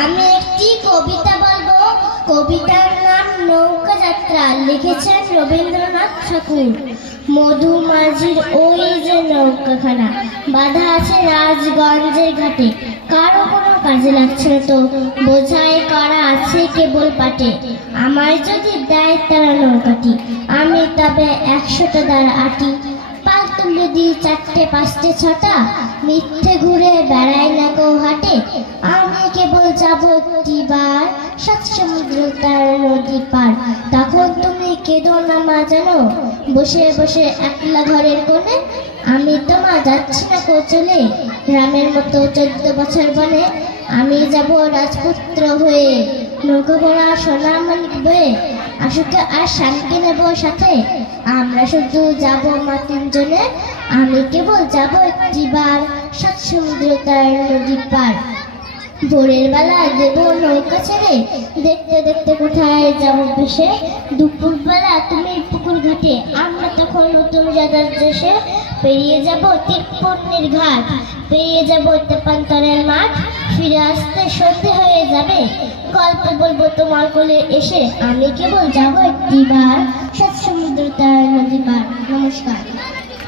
আমি একটি কবিতা বলবো। কবিতার নাম নৌকা যাত্রা, লিখেছেন রবীন্দ্রনাথ ঠাকুর। মধুমাঝির ওই যে নৌকাখানা বাঁধা আছে রাজগঞ্জের ঘাটে, কারো কোনো কাজে লাগছে না তো, বোঝাই করা আছে কেবল পাটে। আমায় যদি দেয় তারা নৌকাটি, আমি তবে 100টা দ্বার আটি। পাল তুলে দিই 4টে 5টে 6টা, মিথ্যে ঘুরে বেড়াই না গো হাটে। আমি কেবল যাবো একটিবার সাত সমুদ্র তার নদী পার। তখন তুমি কেঁদো না মা জানো, বসে বসে একলা ঘরের কোণে। আমি তোমা যাচ্ছি না কোচলে, গ্রামের মতো 14 বছর বনে। আমি যাব রাজপুত্র হয়ে, নৌকা ভরা সোনা মানিক বয়ে। আশুকে আর শানকে নেব সাথে, আমরা শুধু যাব মা 3 জনে। আমি কেবল যাব একটিবার সাত সমুদ্র তার নদী পার। ভোরের বেলা দেব নৌকা ছেড়ে, দেখতে দেখতে কোথায় যাব ভেসে। দুপুর বেলা তুমি পুকুর ঘাটে, আমরা তখন নতুন যাদার দেশে। পেরিয়ে যাব তিরপন্নির ঘাট, পেরিয়ে যাব তেপান্তরের মাঠ। ফিরে আসতে সন্ধে হয়ে যাবে, গল্প বলবো তোমার কোলে এসে। আমি কেবল যাব একটিবার সাত সমুদ্র তার নদী পার। নমস্কার।